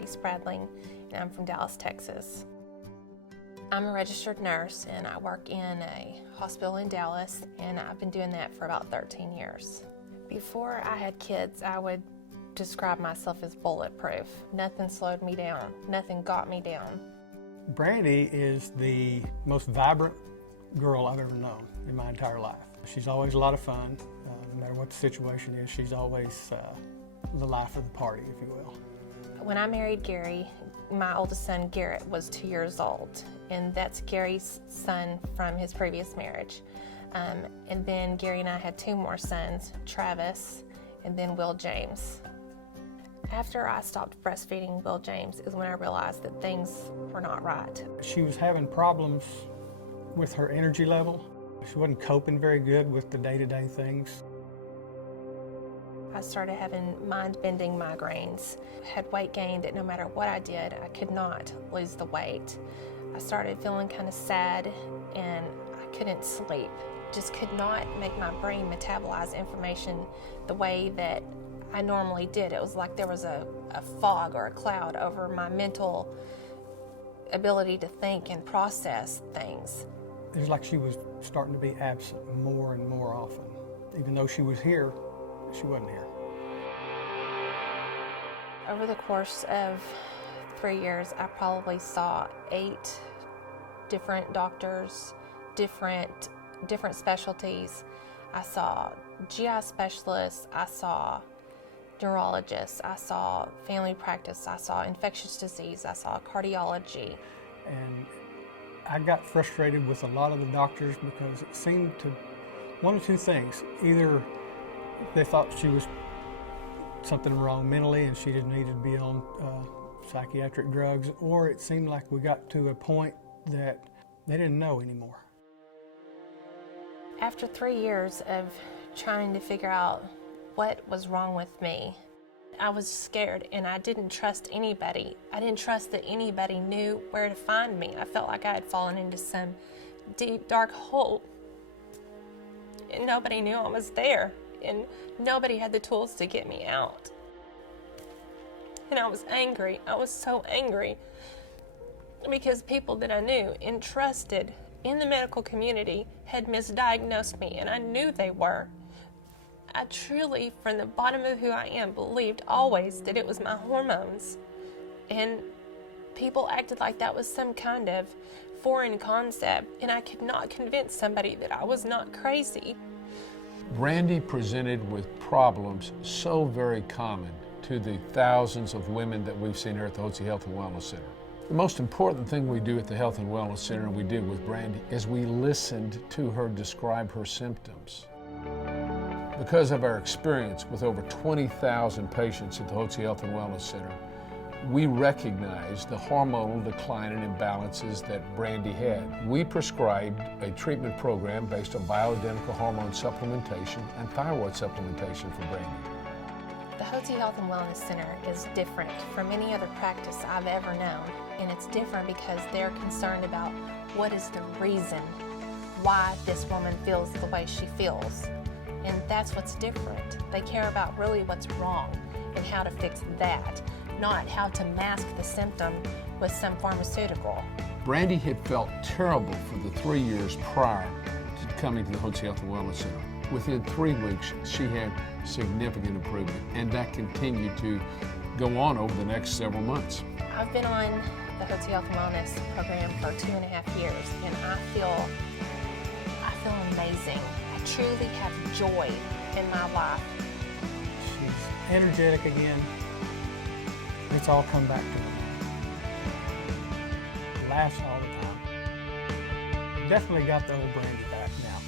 Brandi Spradling, and I'm from Dallas, Texas. I'm a registered nurse and I work in a hospital in Dallas, and I've been doing that for about 13 years. Before I had kids, I would describe myself as bulletproof. Nothing slowed me down, nothing got me down. Brandi is the most vibrant girl I've ever known in my entire life. She's always a lot of fun. No matter what the situation is, she's always the life of the party, if you will. When I married Gary, my oldest son Garrett was 2 years old, and that's Gary's son from his previous marriage. And then Gary and I had 2 more sons, Travis and then Will James. After I stopped breastfeeding Will James is when I realized that things were not right. She was having problems with her energy level. She wasn't coping very good with the day-to-day things. I started having mind-bending migraines. I had weight gain that no matter what I did, I could not lose the weight. I started feeling kind of sad and I couldn't sleep. Just could not make my brain metabolize information the way that I normally did. It was like there was a fog or a cloud over my mental ability to think and process things. It was like she was starting to be absent more and more often. Even though she was here, she wasn't here. Over the course of 3 years, I probably saw 8 different doctors, different specialties. I saw GI specialists, I saw neurologists, I saw family practice, I saw infectious disease, I saw cardiology. And I got frustrated with a lot of the doctors because it seemed to, one of 2 things. Either they thought she was something wrong mentally and she didn't need to be on psychiatric drugs, or it seemed like we got to a point that they didn't know anymore. After 3 years of trying to figure out what was wrong with me, I was scared and I didn't trust anybody. I didn't trust that anybody knew where to find me. I felt like I had fallen into some deep, dark hole and nobody knew I was there, and nobody had the tools to get me out. And I was angry. I was so angry because people that I knew and trusted in the medical community had misdiagnosed me, and I knew they were. I truly, from the bottom of who I am, believed always that it was my hormones. And people acted like that was some kind of foreign concept, and I could not convince somebody that I was not crazy. Brandi presented with problems so very common to the thousands of women that we've seen here at the Hotze Health and Wellness Center. The most important thing we do at the Health and Wellness Center, and we did with Brandi, is we listened to her describe her symptoms. Because of our experience with over 20,000 patients at the Hotze Health and Wellness Center, we recognized the hormonal decline and imbalances that Brandi had. We prescribed a treatment program based on bioidentical hormone supplementation and thyroid supplementation for Brandi. The Hotze Health and Wellness Center is different from any other practice I've ever known, and it's different because they're concerned about what is the reason why this woman feels the way she feels. And that's what's different. They care about really what's wrong and how to fix that, not how to mask the symptom with some pharmaceutical. Brandi had felt terrible for the 3 years prior to coming to the Hotze Health and Wellness Center. Within 3 weeks, she had significant improvement, and that continued to go on over the next several months. I've been on the Hotze Health and Wellness program for 2.5 years, and I feel amazing. I truly have joy in my life. She's energetic again. It's all come back to her. Laughs all the time. Definitely got the old Brandi back now.